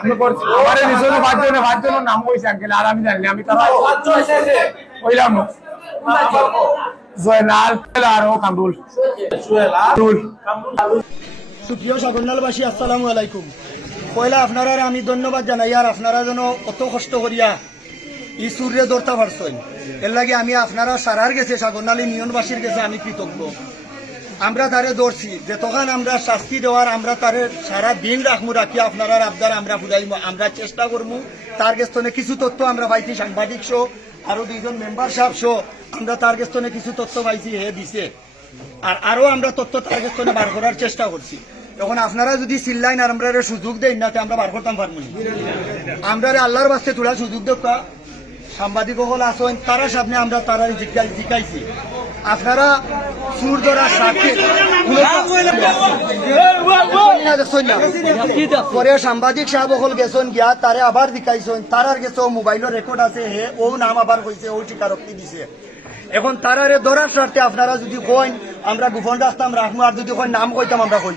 আমি করছি। আমারে নিচনে পাঁচজন পাঁচজনের নাম কইছে আঙ্কেল আর আমি জানি আমি তারা কইলাম। জয়নাল আর ও কামরুল। কামরুল। সুপ্রিয় সাগরনালবাসী আসসালামু আলাইকুম। পয়লা আপনারা আমি ধন্যবাদ জানাই আর আপনারা যেন অত কষ্ট করিয়া ই সূর্যে ধরতে পারছেন। এর লাগে আমি আপনারা সারার গেছে সাগরনাল ইউনিয়নবাসীর গেছে আমি কৃতজ্ঞ। আমরা তারে ধরছি যে তখন আমরা শাস্তি দেওয়ার, আমরা তারে সারা দিন রাখমু, রাখি আপনারা আবদার আমরা ফুদাইমু আমরা চেষ্টা করব তার গেস্তনে কিছু তথ্য আমরা পাইছি, সাংবাদিক শো আরও দুইজন মেম্বার সাহেব শো আমরা তার গেস্তনে কিছু তথ্য পাইছি, হে দিছে। আর আরও আমরা তথ্য তার গেস্তনে বার করার চেষ্টা করছি। এখন আপনারা যদি চিল্লাইন আর আমরা সুযোগ দেন না আমরা বার করতাম পারব আমরা আল্লাহর বাস্তে তোলা সুযোগ দেখা সাংবাদিক সকল আছেন তারা সামনে আমরা তারা জিজ্ঞাসা জিকাইছি আপনারা সাথে পরে সাংবাদিক সাহেব সকল গেছেন, গিয়া তারে আবার দেখাইছেন তারার গেছে মোবাইলের রেকর্ড আছে, হে, ও নাম আবার কইছে, ও স্বীকারোক্তি দিছে। এখন তারারে ধরার স্বার্থে আপনারা যদি কইন, আমরা গোপন রাস্তা আমরা রাখব আর যদি কইন, নাম কইতাম, আমরা কই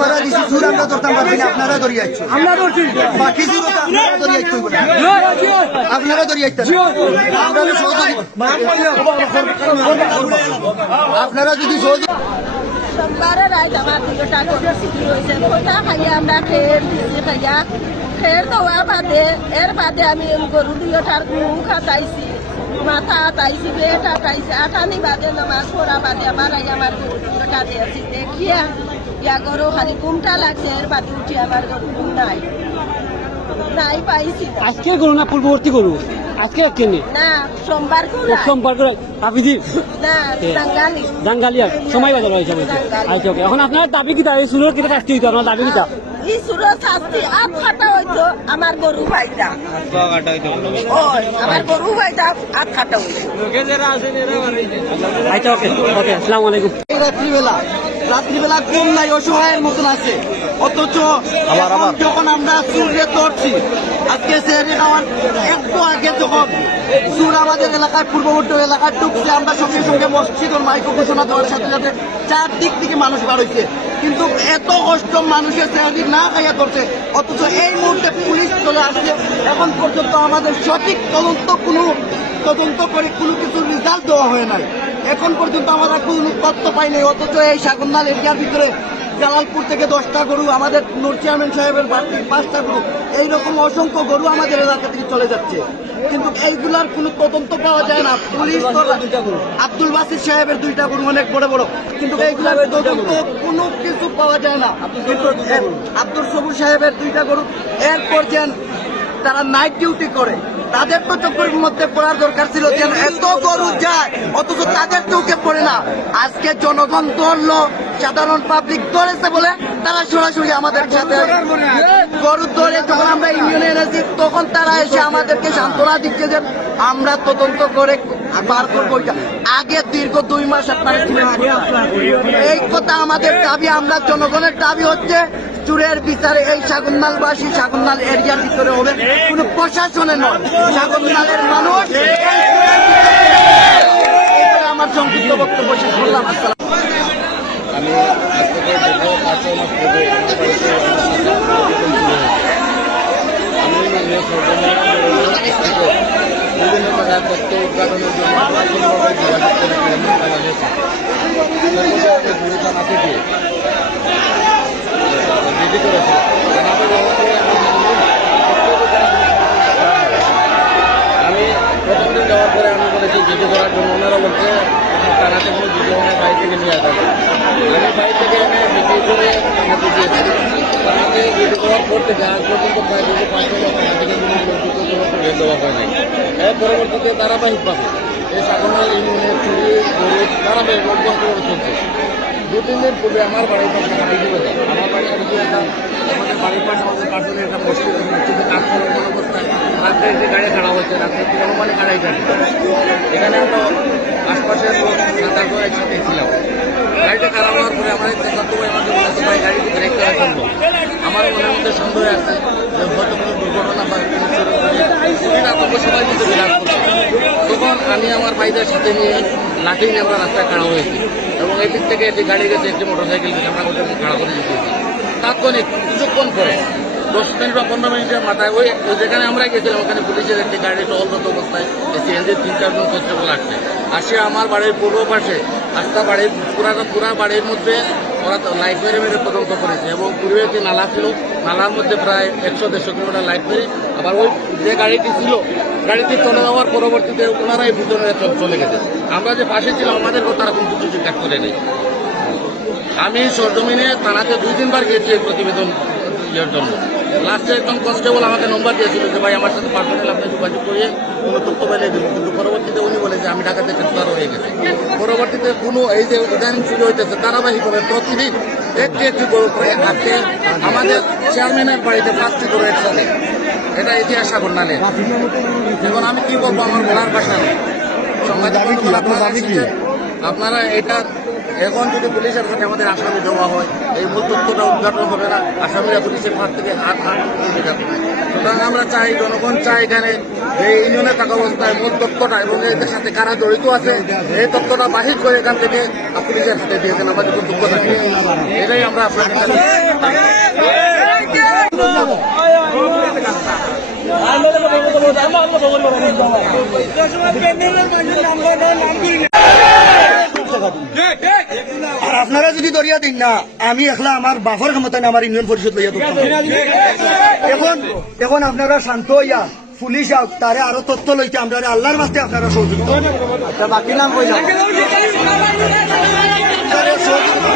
ভাড়া দিছি সুর আমরা ধরতাম পারছি না আপনারা ধরিয়াচ্ছ আমরা ধরছি। বাকি সুর তো আপনারা ধরিয়াচ্ছ আপনারা ধরিয়াচ্ছ আপনারা সহযোগী। আপনারা যদি সহযোগী সোমবারে রাত আমার দুটা করে ছুটি হয়েছে? কোথা খাইয়া আমরা খেয়ে দিছি খাইয়া। খেয়ে দেওয়া বাদে এর বাদে আমি গরু দুটার মুখ হাতাইছি মাথা হাতাইছি পেট হাতাইছি। আটানি বাদে নামাজ পড়া বাদে আবার আই আমার গরু দুটা দিয়েছি দেখিয়া ইয়া গরু খালি ঘুমটা লাগছে এর বাদে উঠি আমার গরু ঘুম নাই। নাই পাইছি। আজকে করু না পূর্ববর্তী করু। আজকে কেনে? না সোমবার করে সম্পর্ক আপিজির না বাঙালি দাঙ্গালিয়ার সময় বাজার হয়েছে বলছে আচ্ছা ওকে। এখন আপনার দাবি কিতা এই সুরের কিতা শাস্তি হইতো আপনার দাবি কিতা এই সুরো শাস্তি আপ খাটা হইতো আমার গরু ভাইটা। ওই আমার গরু ভাইটা আপ খাটা হইতো আচ্ছা ওকে। ওকে আসসালামু আলাইকুম। রাত্রিবেলা রাত্রিবেলা ঘুম নাই অসহায়ের মতন আছে। অথচ যখন আমরা সূর্যে ধরছি আজকে সেরে খাওয়ার একটু আগে যখন সুর আমাদের এলাকায় পূর্ববর্তী এলাকায় ঢুকছে আমরা সঙ্গে সঙ্গে মসজিদের মাইক্রো ঘোষণা দেওয়ার সাথে সাথে চারদিক থেকে মানুষ বার হয়েছে কিন্তু এত কষ্ট মানুষের সেহাদি না খাইয়া করছে অথচ এই মুহূর্তে পুলিশ চলে আসছে। এখন পর্যন্ত আমাদের সঠিক তদন্ত কোনো তদন্ত করে কোনো কিছু রেজাল্ট দেওয়া হয় নাই। এখন পর্যন্ত আমরা কোনো তথ্য পাইনি অথচ এই সাগরনাল এরিয়ার ভিতরে জালালপুর থেকে দশটা গরু আমাদের নূর চেয়ারম্যান সাহেবের বাড়ির পাঁচটা গরু এইরকম অসংখ্য গরু আমাদের এলাকা থেকে চলে যাচ্ছে। কিন্তু এইগুলার কোনো তদন্ত পাওয়া যায় না। পুলিশ আব্দুল বাসির সাহেবের দুইটা গরু অনেক বড় বড়। কিন্তু এইগুলার তদন্ত কোনো কিছু পাওয়া যায় না। আব্দুল সবুর সাহেবের দুইটা গরু। এরপর যেন তারা নাইট ডিউটি করে। তাদের তো চোখের মধ্যে পড়ার দরকার ছিল যেন এত গরু যায়, অথচ তাদের চোখে পড়ে না। আজকে জনগণ ধরলো, সাধারণ পাবলিক ধরেছে বলে তারা সরাসরি আমাদের সাথে গরু ধরে যখন আমরা ইউনিয়নে এনেছি, তখন তারা এসে আমাদেরকে সান্ত্বনা দিচ্ছে যে আমরা তদন্ত করে বার করব। আগে দীর্ঘ দুই মাস আপনারা এই কথা আমাদের দাবি, আমরা জনগণের দাবি হচ্ছে চুরের বিচারে এই সাগরনালবাসী সাগরনাল এরিয়ার ভিতরে হবে। কোন প্রশাসনে নয়। সাগরনালের মানুষ আমার সংক্ষিপ্ত বক্তব্য শেষ করলাম। উদ্ঘাটনের জন্য যাওয়ার পরে আমি প্রথম দিন যাওয়ার পরে আমি বলেছি জিডি করার জন্য ওনারা বলছে থানাতে কোনো জিডি ওনার বাড়ি থেকে নিয়ে আসা আমি বাড়ি থেকে এনে বিক্রি করে আমাকে দিয়েছি আমাকে জিডি করার পর থেকে আজ পর্যন্ত প্রায় দুশো পাঁচশো থানা থেকে কোনো কোনো প্রয়োগ দেওয়া হয় নাই এর পরবর্তীতে ধারাবাহিকভাবে এই সাগরনাল ইউনিয়নের চুরি গরু ধারাবাহিক অব্যাহত করে চলছে। দু, তিন দিন পূর্বে আমার বাড়ির পাশে আমার বাড়ির একটা আমাদের বাড়ির পাশে আমাদের পাশে একটা মসজিদ মসজিদে কাজ করার কোনো অবস্থায় রাত্রে যে গাড়ি খাড়া হয়েছে রাত্রে অনুমানিক আড়াইটা এখানে আমরা আশপাশের লোক সাত করে একসাথে ছিলাম গাড়িটা খারাপ হওয়ার পরে চাচাতো ভাই আমাকে বলেছে ভাই গাড়িটি আমার মনের মধ্যে সন্দেহ আছে যে হয়তো কোনো দুর্ঘটনা বা কোনো চোরের এটা আতঙ্ক সবাই কিন্তু বিরাজ করছে তখন আমি আমার ভাইদের সাথে নিয়ে লাঠি নিয়ে আমরা রাস্তায় খাড়া হয়েছি। এবং এদিক থেকে একটি গাড়ি গেছে, একটি মোটর সাইকেল গেছে, আমরা ওটা খাড়া করে দিয়েছি। তাৎক্ষণিক কিছুক্ষণ পরে, দশ মিনিট বা পনেরো মিনিটের মাথায় ওই যেখানে আমরা গেছিলাম, ওখানে পুলিশের একটি গাড়ি টহলরত অবস্থায় সিএনজির তিন চারজন কনস্টেবল আসছে। আসে আমার বাড়ির পূর্ব পাশে, রাস্তা বাড়ির পুরা পুরা বাড়ির মধ্যে ওরা লাইট মেরে মেরে তদন্ত করেছে এবং পূর্বে একটি নালা ছিল, নালার মধ্যে প্রায় একশো দেড়শো কিলোমিটার লাইট মেরে আবার ওই যে গাড়িটি ছিল গাড়িটি চলে যাওয়ার পরবর্তীতে ওনারাই ভিতরে চলে গেছে। আমরা যে পাশে ছিলাম, আমাদেরকেও তারা কোনো কিছু জিজ্ঞাসা করে নেই। আমি সরজমিনে থানাতে দুই তিনবার গিয়েছি এই প্রতিবেদন ইয়ের জন্য। লাস্টে একদম কনস্টেবল আমাকে নম্বর দিয়েছিল যে, ভাই, আমার সাথে পার্সোনাল আপনি যোগাযোগ করিয়ে কোনো তথ্য পেলে দেবেন কিন্তু পরবর্তীতে উনি বলে যে, আমি ঢাকাতে ট্রান্সফার হয়ে গেছে। পরবর্তীতে কোনো এই যে ইদানিং শুরু হইতেছে, ধারাবাহিকভাবে প্রতিদিন একটি একটি করে আজকে আমাদের চেয়ারম্যানের বাড়িতে পাঁচটি করে একসাথে। এটা ইতিহাস সাগর নালে এখন আমি কি বলব আমার বলার ভাষা নেই আপনারা আপনারা এটা এখন যদি পুলিশের কাছে আমাদের আসামি দেওয়া হয় এই মূল তথ্যটা উদ্ঘাটন হবে না আসামিরা পুলিশের হাত থেকে হাত হাত সুতরাং আমরা চাই জনগণ চাই এখানে যে ইউনিয়নে থাকা অবস্থায় মূল তথ্যটা এবং এদের সাথে কারা জড়িত আছে এই তথ্যটা বাহির করে এখান থেকে পুলিশের হাতে দিয়েছেন আমাদের দুঃখ থাকে এটাই আমরা আপনাদের কাছে আর আপনারা যদি দরিয়া দিন না, আমি এখলা আমার বাফার ক্ষমতা না, আমার ইউনিয়ন পরিষদ লইয়া এখন এখন আপনারা শান্ত হইয়া, পুলিশ আউট, তারে আরও তথ্য লইতে আমরা আল্লাহর মাস্তে আপনারা সহযোগিত বাকি নাম কইলাম সহযোগিতা